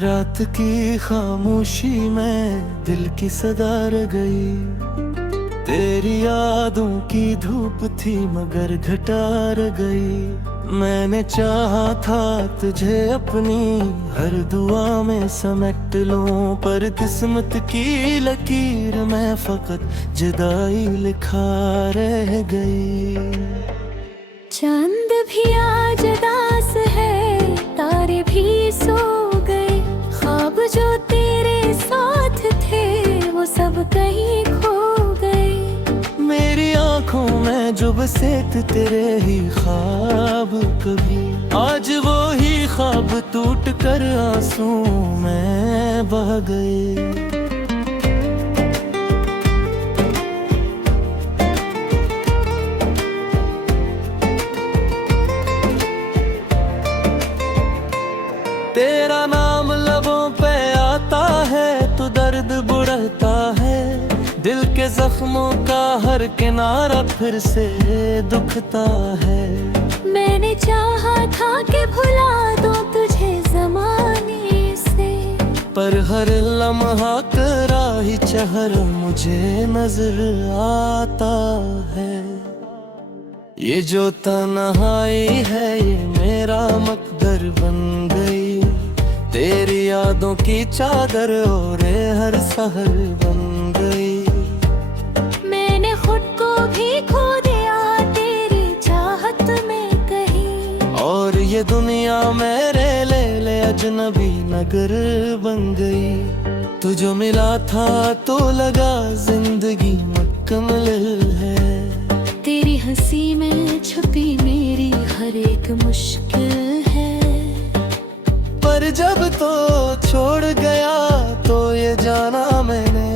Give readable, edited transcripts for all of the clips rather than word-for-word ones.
रात की खामोशी में दिल की सदा रह गई। तेरी यादों की धूप थी मगर घटा रह गई। मैंने चाहा था तुझे अपनी हर दुआ में समेट लूं, पर किस्मत की लकीर में फकत जुदाई लिखा रह गई। चांद भी आज दास है, तारे भी सो गए, ख्वाब जो तेरे साथ थे वो सब कहीं खो गए। मेरी आंखों में जो बसे थे तेरे ही ख्वाब, कभी आज वो ही ख्वाब टूट कर आंसू में बह गए। तेरा नाम लबों पे आता है तो दर्द बढ़ता है, दिल के जख्मों का हर किनारा फिर से दुखता है। मैंने चाहा था कि भुला दूं तुझे ज़माने से, पर हर लम्हा कराही चेहरा मुझे नजर आता है। ये जो तन्हाई है ये मेरा मकदर बन गई, तेरी यादों की चादर ओढ़े हर सहर बन गई। मैंने खुद को भी खो दिया तेरी चाहत में कहीं, और ये दुनिया मेरे ले अजनबी नगर बन गई। तू जो मिला था तो लगा जिंदगी मुकम्मल है। तेरी हंसी में छुपी मेरी हर एक मुश्किल है, पर जब तो छोड़ गया तो ये जाना मैंने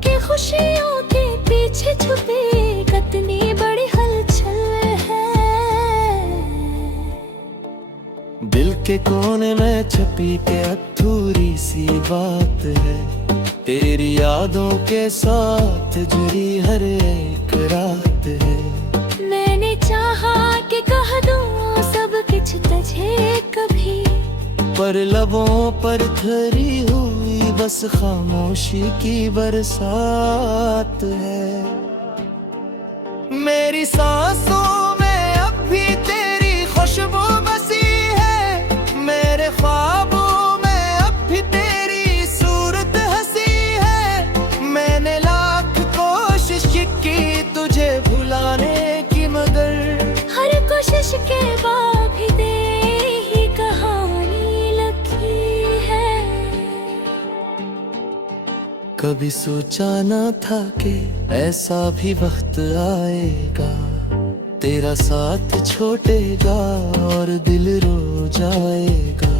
कि खुशियों के पीछे छुपी कितनी बड़ी हलचल है। दिल के कोने में छुपी के अधूरी सी बात है, तेरी यादों के साथ जुड़ी हर एक रात है। मैंने चाहा कि कह दूं सब कुछ तुझे कभी, पर लबों पर ठहरी हुई बस खामोशी की बरसात है। मेरी सांसों में अब भी तेरी खुशबू बसी है, मेरे ख्वाबों में अब भी तेरी सूरत हंसी है। मैंने लाख कोशिश की तुझे भुलाने की, मगर हर कोशिश के बाद भी तेरी ही कहानी लिखी है। कभी सोचा न था कि ऐसा भी वक्त आएगा, तेरा साथ छोड़ेगा और दिल रो जाएगा।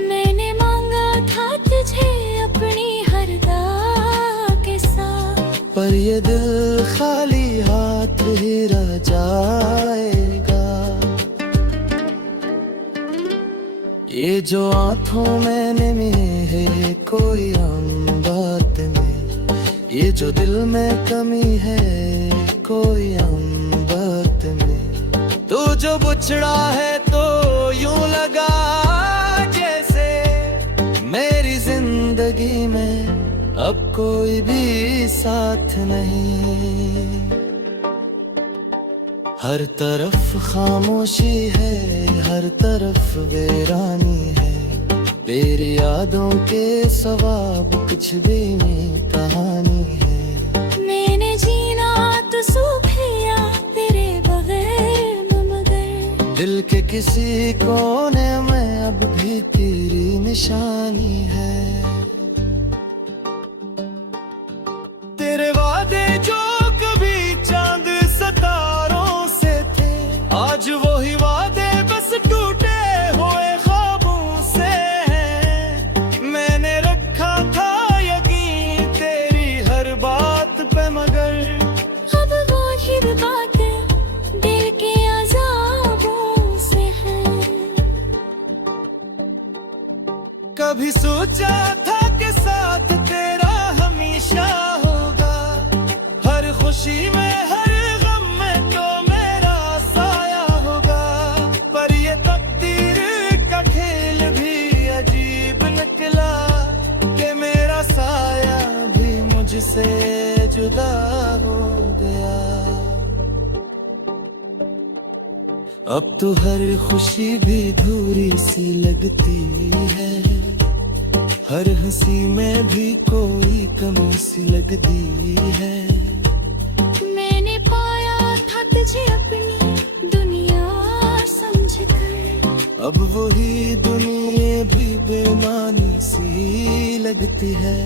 मैंने मांगा था तुझे अपनी हर दुआ के साथ, पर ये दिल खाली हाथ ही रह जाएगा। ये जो आंखों में नमी है कोई आम बात में, ये जो दिल में कमी है कोई आम बात में। तू जो बुछड़ा है तो यूं लगा जैसे मेरी जिंदगी में अब कोई भी साथ नहीं। हर तरफ खामोशी है, हर तरफ वीरानी है, तेरी यादों के सवाब कुछ भी नहीं कहानी है। मैंने जीना तो सूख लिया तेरे बगैर मगर, दिल के किसी कोने में अब भी तेरी निशानी है। तेरे वादे जो कभी चांद सितारों से थे, आज वही वादे बस टूटे हुए ख्वाबों से हैं। मैंने रखा था यकीन तेरी हर बात पे, मगर अब वो ही बातें दिल के अज़ाबों से हैं। कभी सोचा था कि साथ तेरा हमेशा होगा, हर खुशी में हर गम में तो मेरा साया होगा। पर ये तकदीर का खेल भी अजीब तुझसे जुदा हो गया। अब तो हर खुशी भी धूरी सी लगती है, हर हंसी में भी कोई कमी सी लगती है। मैंने पाया था तुझे अपनी दुनिया समझकर, अब वही दुनिया भी बेमानी सी लगती है।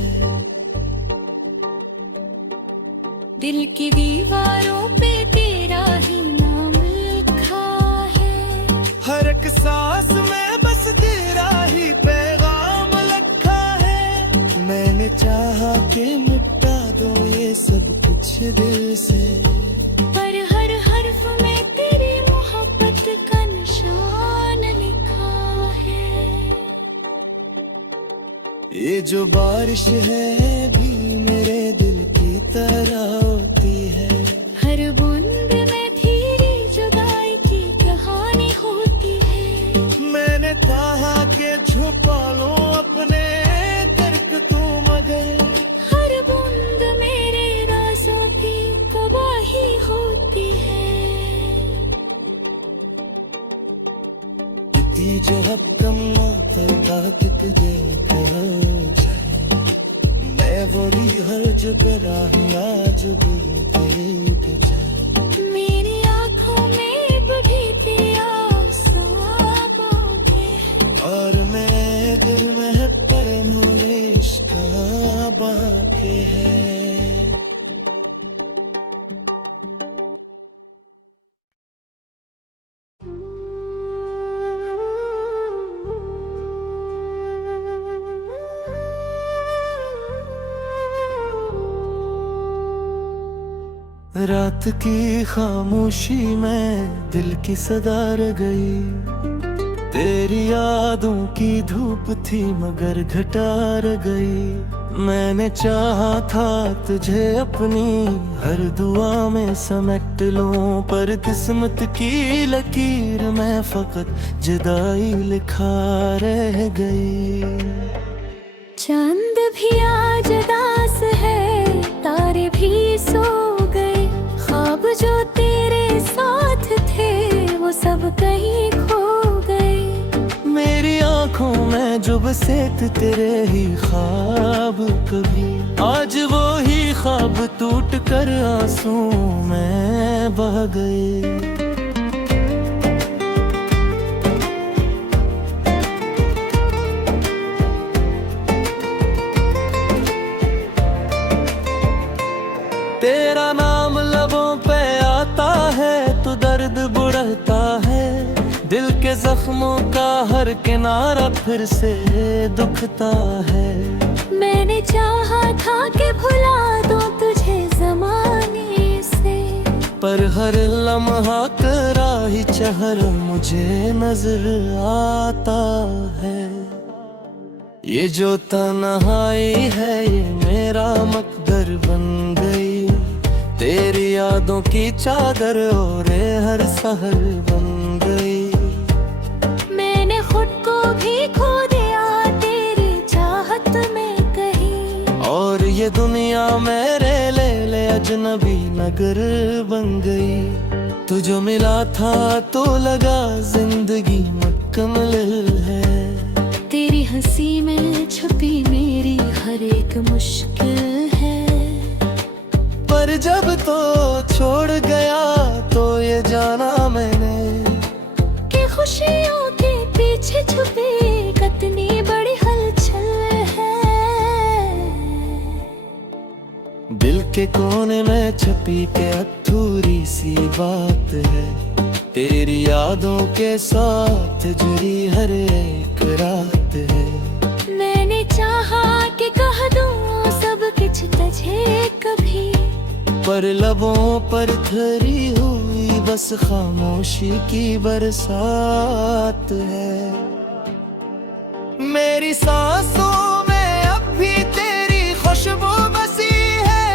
दिल की दीवारों पे तेरा ही नाम लिखा है, हर एक सांस में बस तेरा ही पैगाम लिखा है। मैंने चाहा कि मिटा दो ये सब कुछ दिल से, पर हर हर्फ में तेरी मोहब्बत का निशान लिखा है। ये जो बारिश है भी मेरे दिल की तरह होती है, हर बूंद में धीरे जुदाई की कहानी होती है। मैंने चाहा कि छुपा लो अपने दर्द तू, मगर हर बूंद मेरे राज़ों की गवाही होती है। इतनी जो हक कम ताकत देख मैं वही हर जगह आज भी देख जाए। मेरी आँखों में भी तेरे आंसू बहे हैं, और मैं दिल में पर मोरे इश्क बाके है। रात की खामोशी में दिल की सदा रह गई, तेरी यादों की धूप थी मगर घटा रह गई। मैंने चाहा था तुझे अपनी हर दुआ में समेट लूं, पर किस्मत की लकीर में फकत जुदाई लिखा रह गई। चांद भी आज दास है, तारे भी सो गए, ख्वाब जो तेरे साथ थे वो सब कहीं खो गए। मेरी आंखों में जो बसे थे तेरे ही ख्वाब, कभी आज वो ही ख्वाब टूट कर आंसू में बह गए। तेरा नाम लबों पे आता है तो दर्द बढ़ता है, दिल के जख्मों का हर किनारा फिर से दुखता है। मैंने चाहा था कि भुला दूं तुझे ज़माने से, पर हर लम्हा कराही चहर मुझे नजर आता है। ये जो तन्हाई है ये मेरा मकदर बन गई, तेरी यादों की चादर और हर सहर बन गई। मैंने खुद को भी खो दिया तेरी चाहत में कहीं, और ये दुनिया मेरे ले अजनबी नगर बन गई। तू जो मिला था तो लगा जिंदगी मुकम्मल है, तेरी हंसी में छुपी मेरी हर एक मुश्किल है। पर जब तो छोड़ गया तो ये जाना मैंने कि खुशियों के पीछे छुपी कितनी बड़ी हलचल है। दिल के कोने में छपी के अधूरी सी बात है, तेरी यादों के साथ जुड़ी हर एक रात है। मैंने चाहा कि कह दूं सब कुछ तुझे कभी, पर लबों पर धरी हुई बस खामोशी की बरसात है। मेरी सांसों में अब भी तेरी खुशबू बसी है,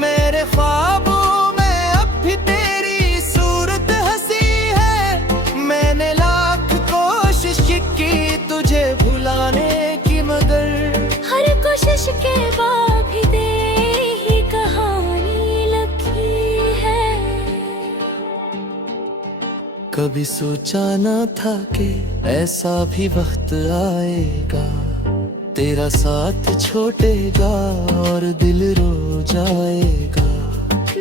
मेरे ख्वाबों में अब भी तेरी सूरत हंसी है। मैंने लाख कोशिश की तुझे भुलाने की, मगर हर कोशिश के बाद भी दे कभी सोचा न था कि ऐसा भी वक्त आएगा, तेरा साथ छोड़ेगा और दिल रो जाएगा।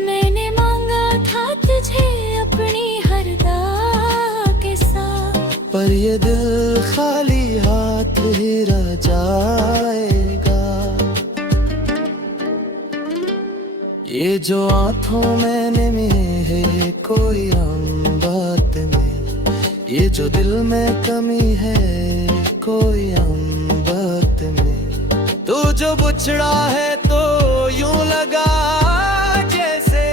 मैंने मांगा था तुझे अपनी हर दाग के साथ, पर ये दिल खाली हाथ ही रह जाएगा। ये जो आंखों में नमी है कोई आम बात में, ये जो दिल में कमी है कोई आम बात में। तू जो बुछड़ा है तो यूं लगा जैसे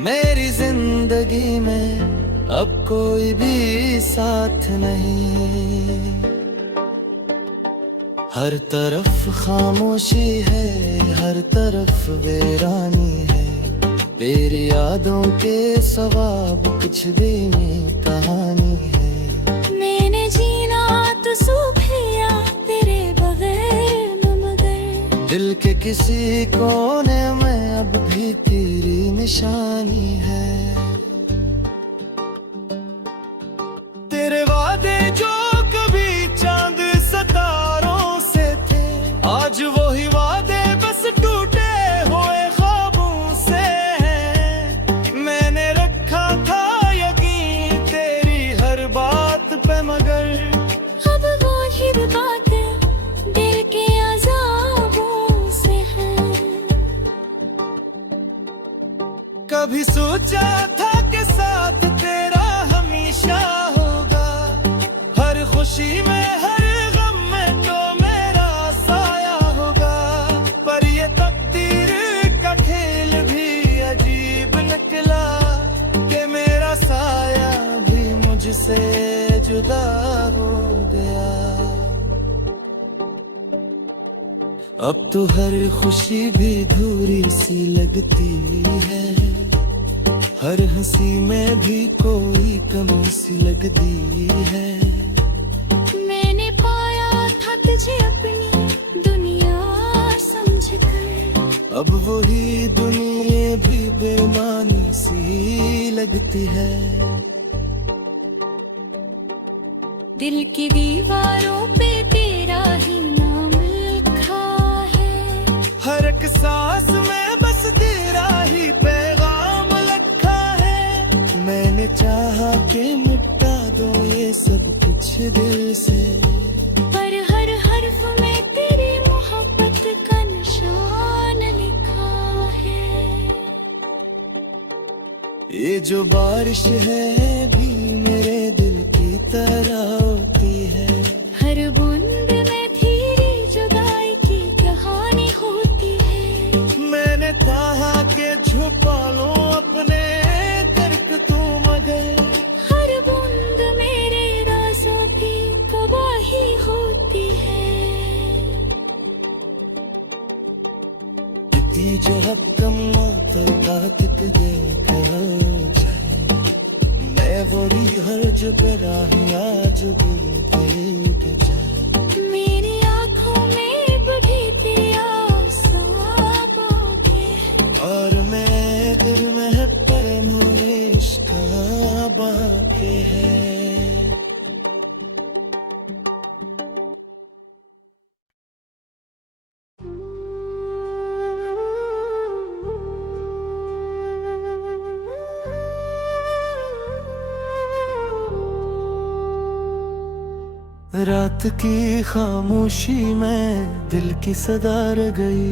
मेरी जिंदगी में अब कोई भी साथ नहीं। हर तरफ खामोशी है, हर तरफ वीरानी है, तेरी यादों के सवाब कुछ भी नहीं कहानी है। मैंने जीना तो सूफिया तेरे बगैर न मगर, दिल के किसी कोने में अब भी तेरी निशानी है। तेरे वादे जो कभी चांद सितारों से थे, आज वही वादे बस टूटे हुए ख्वाबों से हैं। मैंने रखा था यकीन तेरी हर बात पे, मगर अब वो ही बातें दिल के अज़ाबों से हैं। कभी सोचा था कि साथ तेरा हमेशा होगा, हर खुशी में हर गम में तो मेरा साया होगा। पर ये तकदीर का खेल भी अजीब निकला कि मेरा साया भी मुझसे जुदा हो गया। अब तो हर खुशी भी धूरी सी लगती है, हर हंसी में भी कोई कमी सी लगती है। मैंने पाया था तुझे अपनी दुनिया समझकर, अब वही दुनिया भी बेमानी सी लगती है। दिल की दीवारों पे तेरा ही नाम लिखा है, हर एक सांस में बस तेरा ही पैगाम लिखा है। मैंने चाहा कि मिटा दो ये सब कुछ दिल से, पर हर हर्फ में तेरी मोहब्बत का निशान लिखा है। ये जो बारिश है भी मेरे दिल की तरह होती है, हर बूंद में तेरी जुदाई की कहानी होती है। मैंने चाहा कि छुपा लो अपने दर्द तू, मगर हर बूंद मेरे राज़ों की गवाही होती है। इतनी जो रकम तक देख मैं वो हर जगह आज भी के जाए। मेरी आँखों में बड़ी तेरी आँसुओं के हैं, और मैं दिल में पर मोरे इश्क बाके है। रात की खामोशी में दिल की सदा रह गई,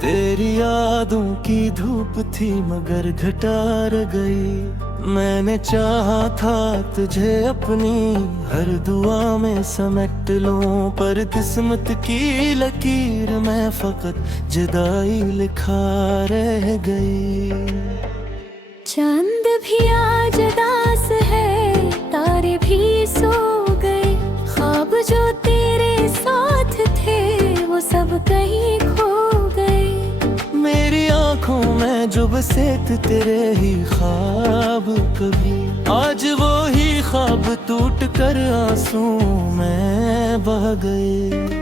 तेरी यादों की धूप थी मगर घटा रह गई। मैंने चाहा था तुझे अपनी हर दुआ में समेट लूं, पर किस्मत की लकीर में फकत जुदाई लिखा रह गई। चांद भी आज दास है, तारे भी सो गए, ख्वाब जो तेरे साथ थे वो सब कहीं खो गए। मेरी आंखों में जो बसे थे तेरे ही ख्वाब, कभी आज वो ही ख्वाब टूट कर आंसू में बह गए।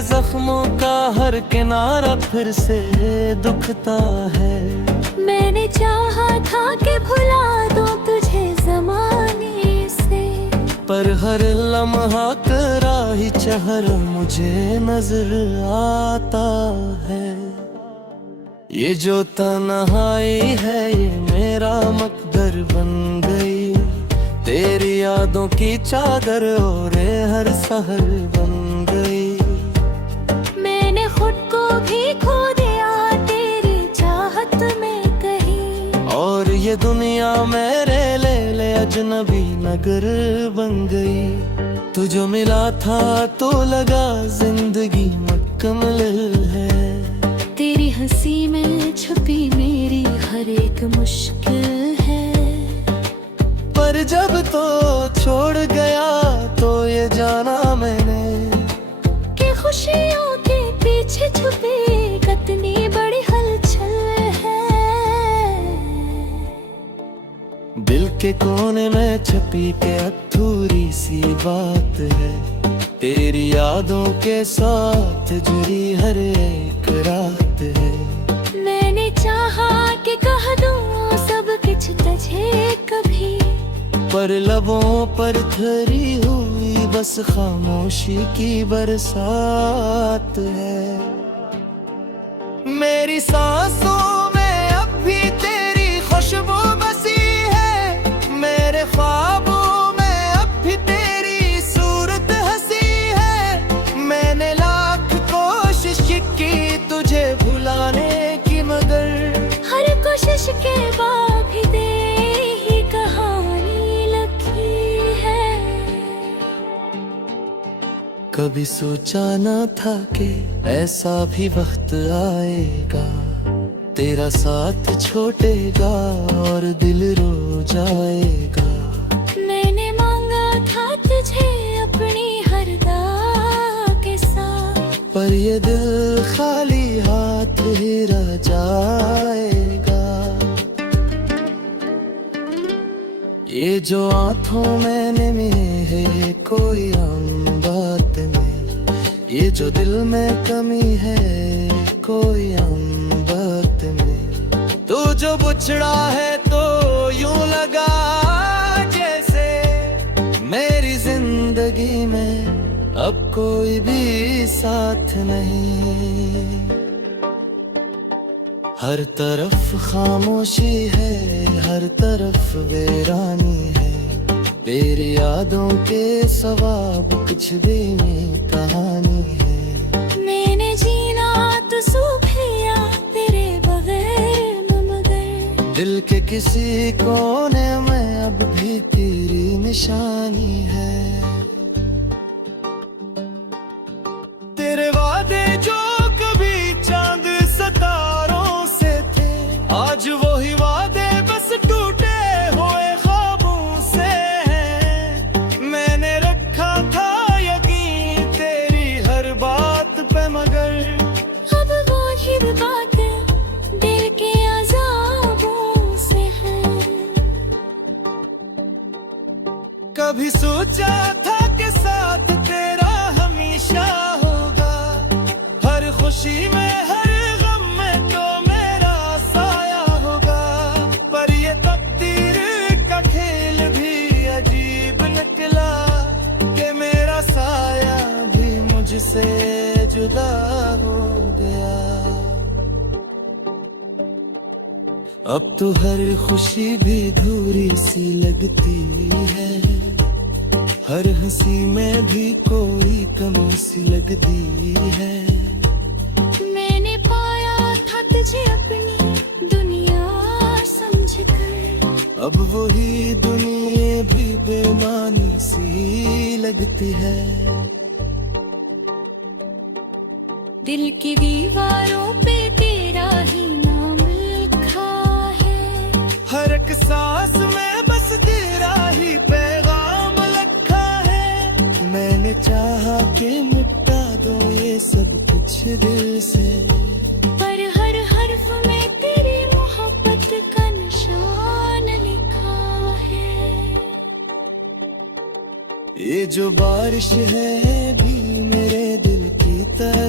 मेरे जख्मों का हर किनारा फिर से दुखता है। मैंने चाहा था कि भुला दूं तुझे जमाने से, पर हर लम्हा कराही चहर मुझे नजर आता है। ये जो तन्हाई है ये मेरा मकदर बन गई, तेरी यादों की चादर और हर सहर बन गई। मैंने खुद को भी खो दिया तेरी चाहत में कहीं, और ये दुनिया मेरे ले अजनबी नगर बन गई। तू जो मिला था तो लगा जिंदगी मुकम्मल है। तेरी हंसी में छुपी मेरी हर एक मुश्किल है। पर जब तो छोड़ गया तो ये जाना मैंने कि खुशियों के पीछे छुपी कितनी बड़ी हलचल है। दिल के कोने में छुपी के अधूरी सी बात है, तेरी यादों के साथ जुड़ी हर एक रात है। मैंने चाहा कि कह दूं सब कुछ तुझे कभी, पर लबों पर धरी हुई बस खामोशी की बरसात है। मेरी सांसों में अब भी तेरी खुशबू बसी है, मेरे ख्वाबों में अब भी तेरी सूरत हंसी है। मैंने लाख कोशिश की तुझे भुलाने की, मगर हर कोशिश के बाद भी दे ही कहानी लगी है। कभी सोचा न था कि ऐसा भी वक्त आएगा, तेरा साथ छोड़ेगा और दिल रो जाएगा। मैंने मांगा था तुझे अपनी हर दाग के साथ, पर ये दिल खाली हाथ ही रह जाएगा। ये जो आंखों में नमी है ये कोई आम बात नहीं, ये जो दिल में कमी है कोई आम बात नहीं। तू जो बुछड़ा है तो यूं लगा जैसे मेरी जिंदगी में अब कोई भी साथ नहीं। हर तरफ खामोशी है, हर तरफ वीरानी है, तेरी यादों के सवाब कुछ भी नहीं कहानी है। मैंने जीना तो सूफिया तेरे बगैर न, मगर दिल के किसी कोने में अब भी तेरी निशानी है। तेरे वादे जो कभी चांद सितारों से थे, आज वो ही वादे बस टूटे हुए ख्वाबों से हैं। मैंने रखा था यकीन तेरी हर बात पे, मगर अब वो ही बातें दिल के अज़ाबों से हैं। कभी सोचा था कि साथ तेरा हमेशा होगा, हर खुशी में हर गम में तो मेरा साया होगा। पर ये तकदीर का खेल भी अजीब निकला कि मेरा साया भी मुझसे जुदा हो गया। अब तो हर खुशी भी धूरी सी लगती है, हर हंसी में भी कोई कमी सी लगती है। मैंने पाया था तुझे अपनी दुनिया समझकर, अब वही दुनिया भी बेमानी सी लगती है। दिल की दीवारों पे तेरा ही नाम लिखा है, हर एक सांस में बस तेरा ही पैगाम लिखा है। मैंने चाहा कि मिटा दो ये सब कुछ दिल से, पर हर हर्फ में तेरी मोहब्बत का निशान लिखा है। ये जो बारिश है भी मेरे दिल की तरह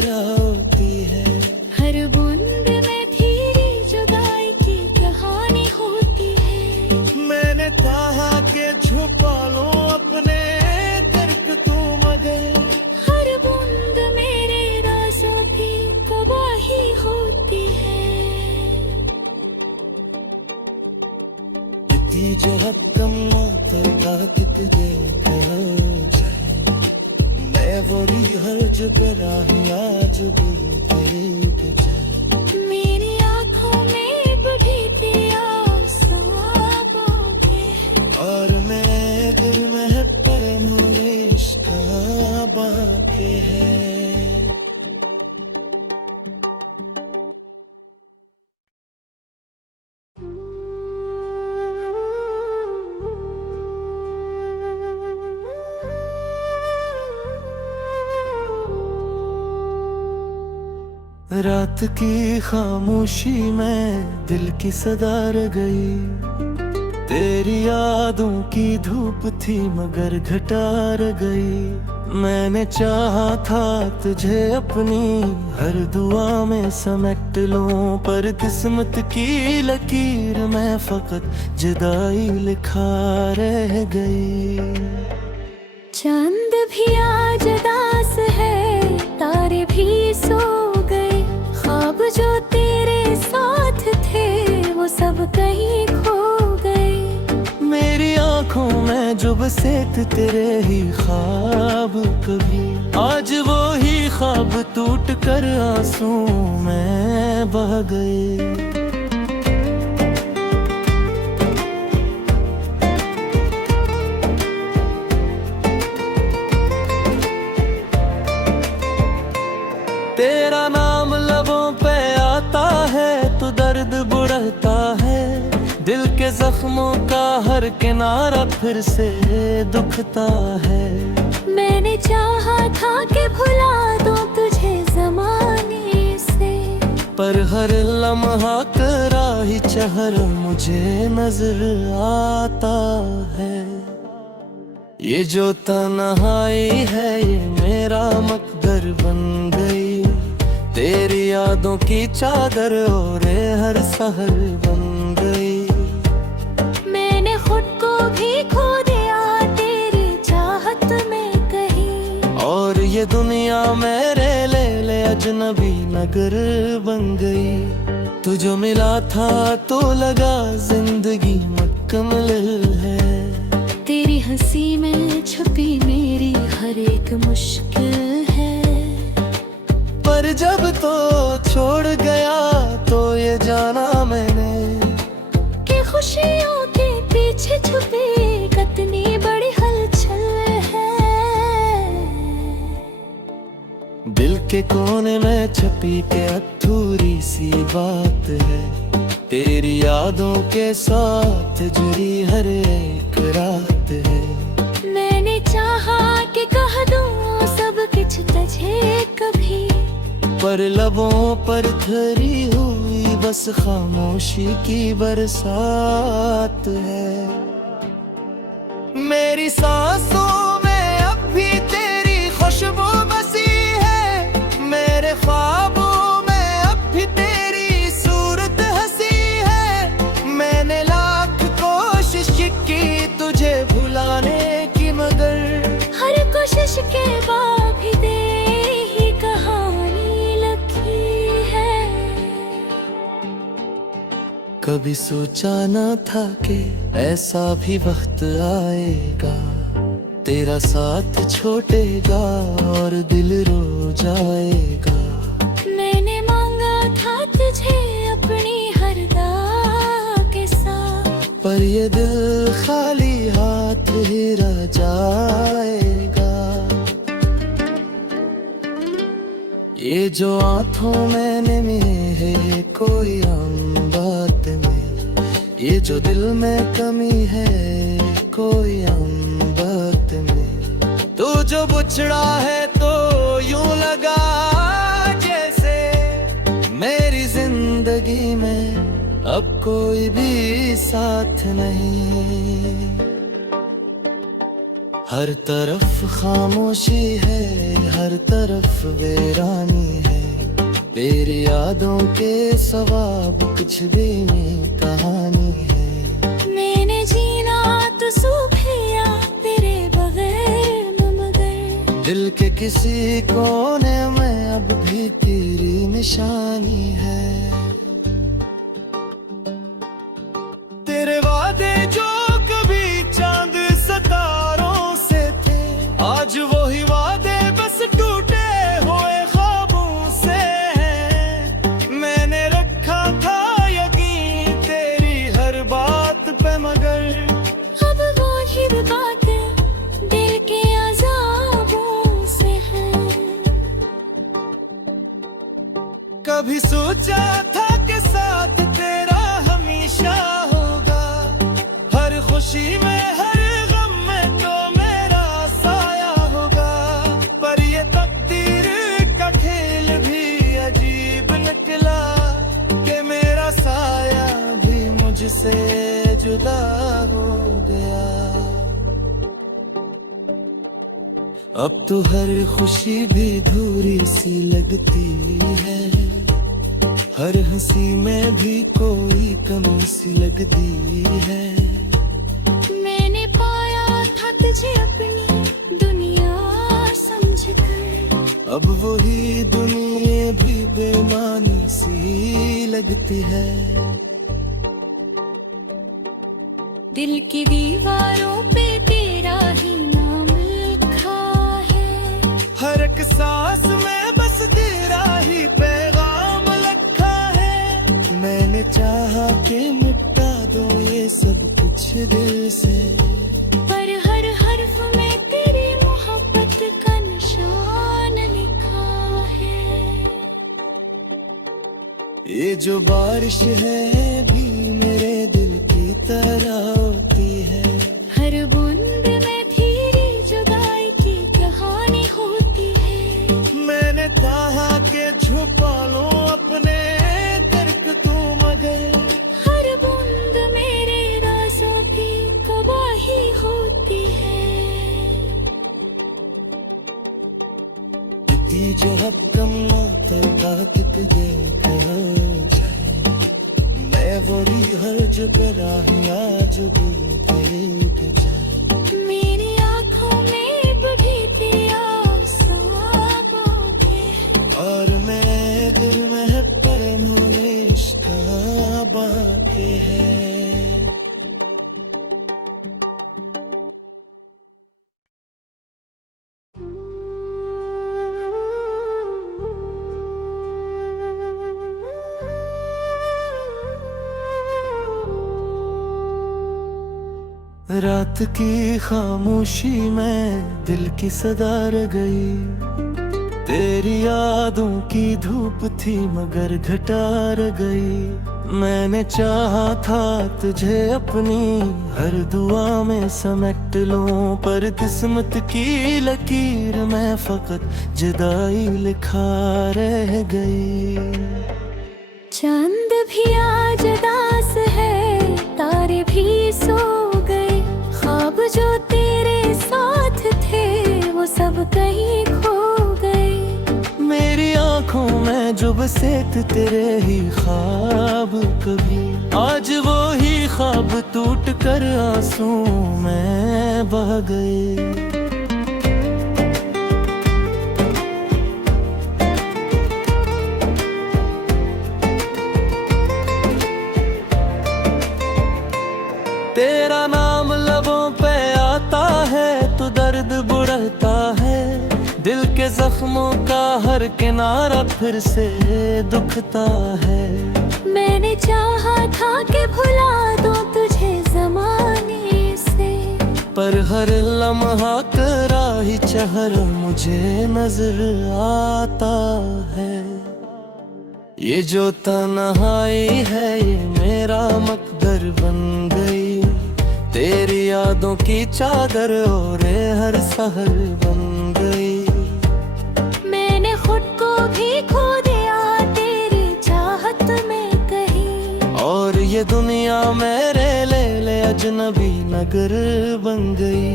जो हक्कम तेरा कितने मैं वो हर्ज पे राही आज भी मेरी आँखों में बड़ी आंसू के और मैं दिल में पर नूरिश का बाकी है। रात की खामोशी में दिल की सदा रह गई, तेरी यादों की धूप थी मगर घटा रह गई। मैंने चाहा था तुझे अपनी हर दुआ में समेट लूं, पर किस्मत की लकीर में फकत जुदाई लिखा रह गई। चांद भी आज उदास है, तारे भी सो गए, ख्वाब जो तेरे साथ थे वो सब कहीं खो गए। मेरी आंखों में जो बसे थे तेरे ही ख्वाब, कभी आज वो ही ख्वाब टूट कर आंसू में बह गए। तेरा नाम लबों पे आता है तो दर्द बढ़ता है, दिल के जख्मों का हर किनारा फिर से दुखता है। मैंने चाहा था कि भुला दूं तुझे ज़माने से, पर हर लम्हा कराही चहर मुझे नजर आता है। ये जो तन्हाई है ये मेरा मकदर बन गई, तेरी यादों की चादर और हर सहर बन गई। मैंने खुद को भी खो दिया तेरी चाहत में कहीं, और ये दुनिया मेरे ले अजनबी नगर बन गई। तू जो मिला था तो लगा जिंदगी मुकम्मल है, तेरी हंसी में छुपी मेरी हर एक मुश्किल है। पर जब तो छोड़ गया तो ये जाना मैंने कि खुशियों के पीछे छुपी कितनी बड़ी हलचल है। दिल के कोने में छुपी के अधूरी सी बात है, तेरी यादों के साथ जुड़ी हर एक रात है। मैंने चाहा कि कह दूं सब कुछ तुझे कभी, पर लबों पर धरी हुई बस खामोशी की बरसात है। मेरी सांसों में अब भी तेरी खुशबू बसी है, मेरे ख्वाबों में अब भी तेरी सूरत हंसी है। मैंने लाख कोशिश की तुझे भुलाने की, मगर हर कोशिश के बाद भी दे ही कहानी लिखी है। कभी सोचा न था कि ऐसा भी वक्त आएगा, तेरा साथ छोड़ेगा और दिल रो जाएगा। मैंने मांगा था तुझे अपनी हर दुआ के साथ, पर ये दिल खाली हाथ ही रह जाएगा। ये जो आंखों में नमी है कोई आम बात में, ये जो दिल में कमी है कोई आम बात में। तू जो बुछड़ा है तो यूं लगा जैसे मेरी जिंदगी में अब कोई भी साथ नहीं। हर तरफ खामोशी है, हर तरफ वीरानी है, तेरी यादों के सवाब कुछ भी नहीं कहानी है। मैंने जीना तो सूखिया तेरे बगैर न, मगर दिल के किसी कोने में अब भी तेरी निशानी है। तेरे वादे जो कभी सोचा था कि साथ तेरा हमेशा होगा, हर खुशी में हर गम में तो मेरा साया होगा। पर ये तकदीर का खेल भी अजीब निकला कि मेरा साया भी मुझसे जुदा हो गया। अब तो हर खुशी भी धूरी सी लगती है, हर हंसी में भी कोई कमी सी लगती है। मैंने पाया था तुझे अपनी दुनिया समझकर, अब वही दुनिया भी बेमानी सी लगती है। दिल की दीवारों पे तेरा ही नाम लिखा है, हर एक सांस में बस तेरा ही पैगाम लिखा है। मैंने चाहा कि मिटा दो ये सब कुछ दिल से, पर हर हर्फ में तेरी मोहब्बत का निशान लिखा है। ये जो बारिश है भी मेरे दिल की तरह होती है, हर बूंद में धीरे जुदाई की कहानी होती है। मैंने चाहा कि छुपा लो अपने दर्द तू, मगर हर बूंद मेरे राज़ों की गवाही होती है। इतनी जो हक कम बात दे मैं वरी हर जगह राहिया जो दिल के जाए। मेरी आँखों में भी तेरे आंसू बहे हैं, और मैं दिल में पर इश्क बातें हैं। रात की खामोशी में दिल की सदा रह गई, तेरी यादों की धूप थी मगर घटा रह गई। मैंने चाहा था तुझे अपनी हर दुआ में समेट लूं, पर किस्मत की लकीर में फकत जुदाई लिखा रह गई। चांद भी आज उदास है, तारे भी सो गए, ख्वाब जो तेरे साथ थे वो सब कहीं खो गए। मेरी आंखों में जो बसे थे तेरे ही ख्वाब, कभी आज वो ही ख्वाब टूट कर आंसू में बह गए। तेरा नाम लबों पे आता है तो दर्द बढ़ता है, दिल के जख्मों का हर किनारा फिर से दुखता है। मैंने चाहा था कि भुला दूं तुझे ज़माने से, पर हर लम्हा कराही चेहरा मुझे नजर आता है। ये जो तन्हाई है ये मेरा मकदर बन गई, तेरी यादों की चादर और हर सहर बन गई। मैंने खुद को भी खो दिया तेरी चाहत में कहीं, और ये दुनिया मेरे ले अजनबी नगर बन गई।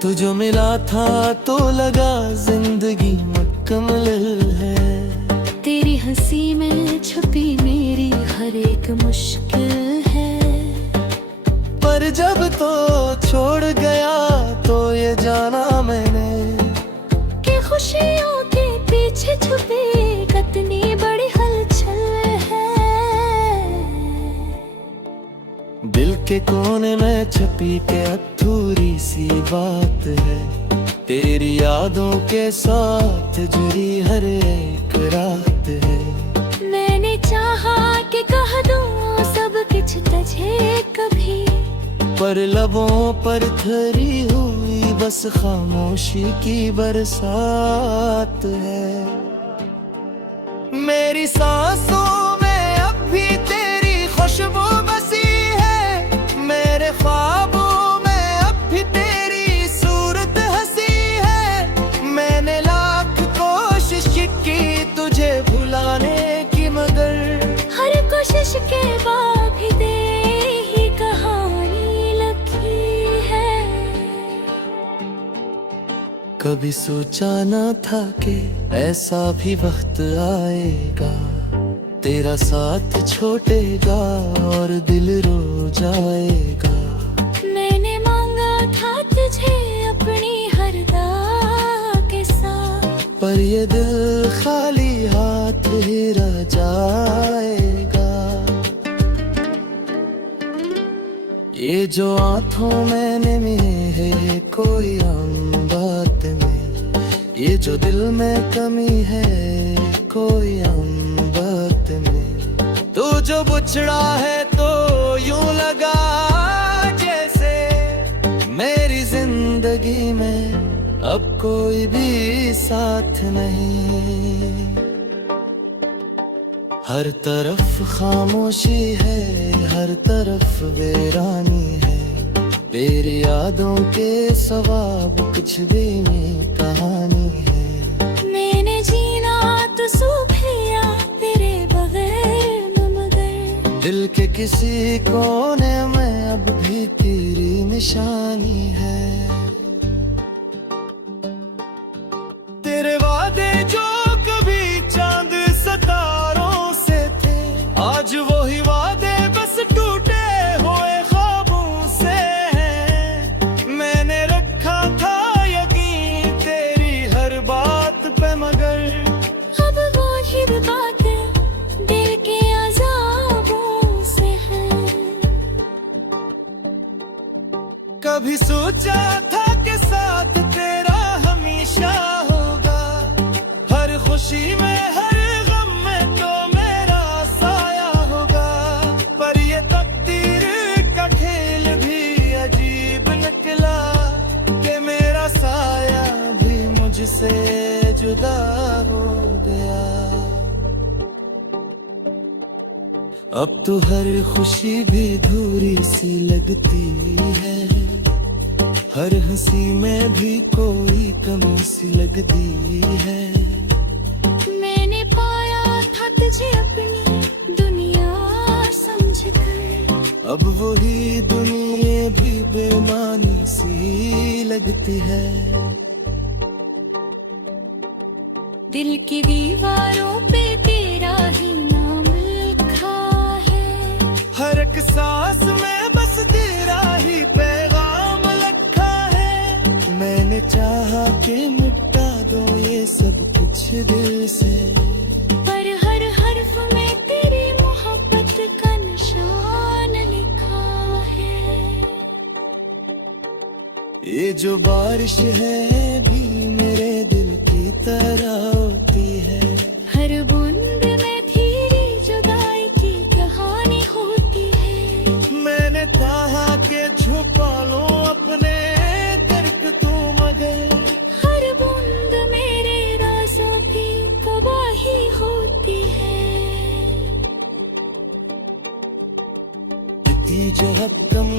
तू जो मिला था तो लगा जिंदगी मुकम्मल है, तेरी हंसी में छुपी मेरी हर एक मुश्किल है। पर जब तो छोड़ गया तो ये जाना मैंने कि खुशियों के पीछे छुपी कितनी बड़ी हलचल है। दिल के कोने में छुपी के अधूरी सी बात है, तेरी यादों के साथ जुड़ी हर एक रात है। मैंने चाहा कि कह दूं सब कुछ तुझे कभी, पर लबों पर ठहरी हुई बस खामोशी की बरसात है। मेरी सांसों में अब भी तेरी खुशबू बसी है, मेरे ख्वाबों में अब भी तेरी सूरत हंसी है। मैंने लाख कोशिश की तुझे भुलाने की, मगर हर कोशिश के बाद भी दे ही कहानी लिखी है। कभी सोचा न था कि ऐसा भी वक्त आएगा, तेरा साथ छोड़ेगा और दिल रो जाएगा। मैंने मांगा था तुझे अपनी हर दाह के साथ, पर ये दिल खाली हाथ ही रह जाएगा। ये जो आंखों में नमी है कोई आम बात में, ये जो दिल में कमी है कोई आम बात में। तू जो बुछड़ा है तो यूं लगा जैसे मेरी जिंदगी में अब कोई भी साथ नहीं। हर तरफ खामोशी है, हर तरफ वीरानी है, तेरी यादों के सवाब कुछ भी नहीं कहानी है। मैंने जीना तो सुबह या तेरे बगैर न, मगर दिल के किसी कोने में अब भी तेरी निशानी है। तेरे वादे जो कभी चांद सितारों से थे, आज वही वादे बस टूटे हुए ख्वाबों से हैं। मैंने रखा था यकीन तेरी हर बात पे, मगर अब वो ही बातें दिल के अज़ाबों से हैं। कभी सोचा था कि साथ तेरा हमेशा होगा, हर खुशी में हर गम में तो मेरा साया होगा। पर ये तकदीर का खेल भी अजीब निकला कि मेरा साया भी मुझसे जुदा हो गया। अब तो हर खुशी भी धूरी सी लगती है, हर हंसी में भी कोई कमी सी लगती है। मैंने पाया था तुझे अपनी दुनिया समझकर, अब वही दुनिया भी बेमानी सी लगती है। दिल की दीवारों पे तेरा ही नाम लिखा है, हर एक सांस में बस तेरा ही पैगाम लिखा है। मैंने चाहा कि मिटा दो ये सब कुछ दिल से, पर हर हर्फ में तेरी मोहब्बत का निशान लिखा है। ये जो बारिश है भी मेरे दिल की तरह होती है, हर बूंद में तेरी जुदाई की कहानी होती है। मैंने चाहा कि छुपा लो अपने दर्द तू, मगर हर बूंद मेरे राज़ों की गवाही होती है। इतनी जो हक कम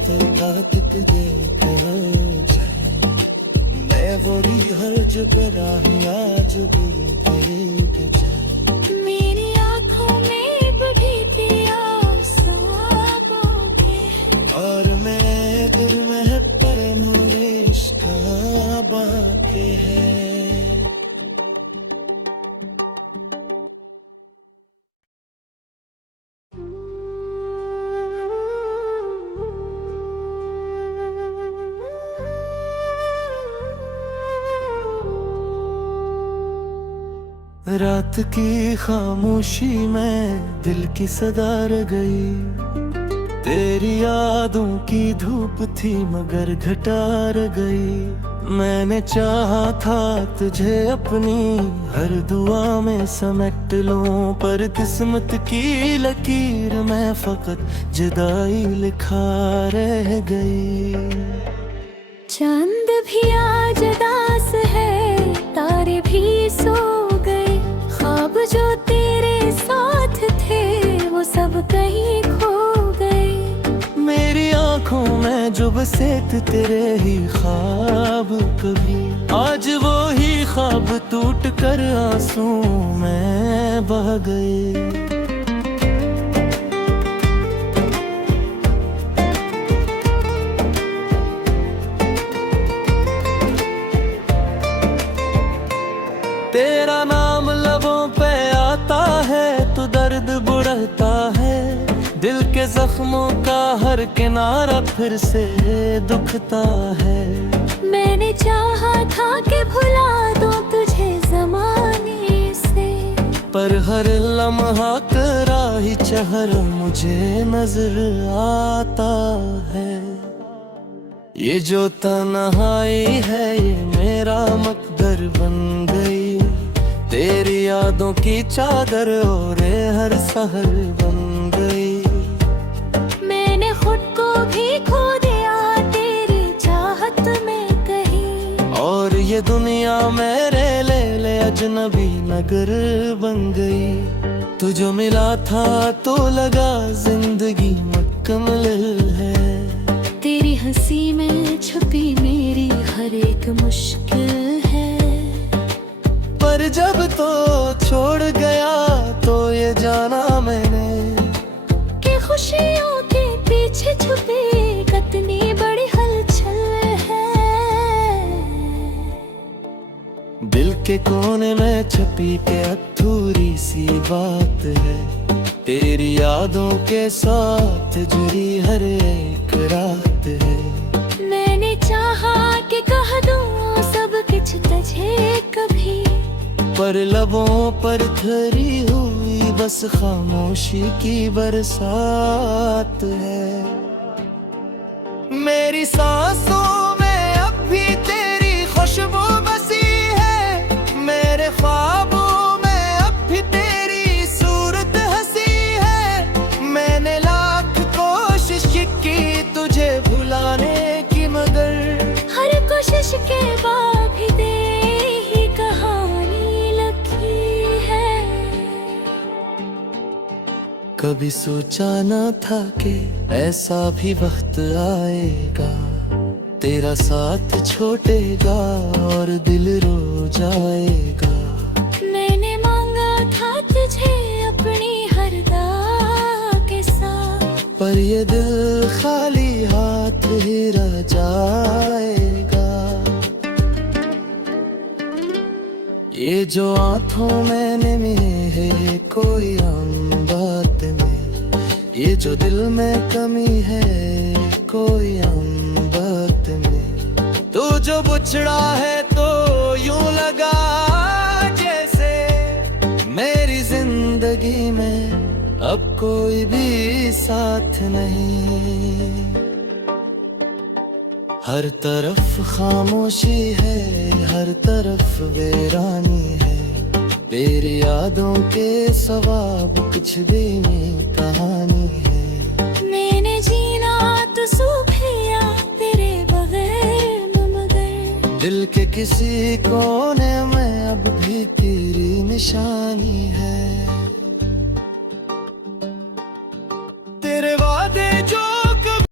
तक देख मैं वो हर जगह आज भी देख जा। मेरी आँखों में भी तेरा आंसू के हैं, और मैं दिल में पर मोरे इश्क बाकी है। रात की खामोशी में दिल की सदा रह गई, तेरी यादों की धूप थी मगर घटा रह गई। मैंने चाहा था तुझे अपनी हर दुआ में समेट लूं, पर किस्मत की लकीर में फकत जुदाई लिखा रह गई। चांद भी आज उदास है, तारे भी सो गए, ख्वाब जो बस एक तेरे ही ख्वाब कभी, आज वो ही ख्वाब टूट कर आंसू में बह गए। तेरा नाम लबों पे आता है तो दर्द बढ़ता है, दिल के जख्मों का हर किनारा फिर से दुखता है। मैंने चाहा था कि भुला दूं तुझे ज़माने से, पर हर लम्हा कराही चेहरा मुझे नजर आता है। ये जो तन्हाई है ये मेरा मकदर बन गई, तेरी यादों की चादर और हर सहर बन गई। मैंने खुद को भी खो दिया तेरी चाहत में कहीं, और ये दुनिया मेरे ले अजनबी नगर बन गई। तुझे मिला था तो लगा जिंदगी मुकम्मल है, तेरी हंसी में छुपी मेरी हर एक मुश्किल है। पर जब तो छोड़ गया तो ये जाना मैंने कि खुशियों के पीछे छुपी कितनी बड़ी हलचल है। दिल के कोने में छुपी के अधूरी सी बात है, तेरी यादों के साथ जुड़ी हर एक रात है। मैंने चाहा कि कह दूं सब कुछ तुझे कभी, पर लबों पर धरी हुई बस खामोशी की बरसात है। मेरी सांसों में अब भी तेरी खुशबू बसी है, मेरे ख्वाबों में अब भी तेरी सूरत हंसी है। मैंने लाख कोशिश की तुझे भुलाने की, मगर हर कोशिश के बाद भी तेरी ही कहानी लिखी है। कभी सोचा न था कि ऐसा भी वक्त आएगा, तेरा साथ छोड़ेगा और दिल रो जाएगा। मैंने मांगा था तुझे अपनी हर दाग के साथ, पर ये दिल खाली हाथ ही रह जाएगा। ये जो आंखों में नमी है कोई आम बात में, ये जो दिल में कमी है कोई आम बात में। तू जो बुछड़ा है तो यूं लगा जैसे मेरी जिंदगी में अब कोई भी साथ नहीं। हर तरफ खामोशी है, हर तरफ वीरानी है, तेरी यादों के सवाब कुछ भी नहीं कहानी है। मैंने जीना तो सूख लिया तेरे बगैर मगर, दिल के किसी कोने में अब भी तेरी निशानी है। तेरे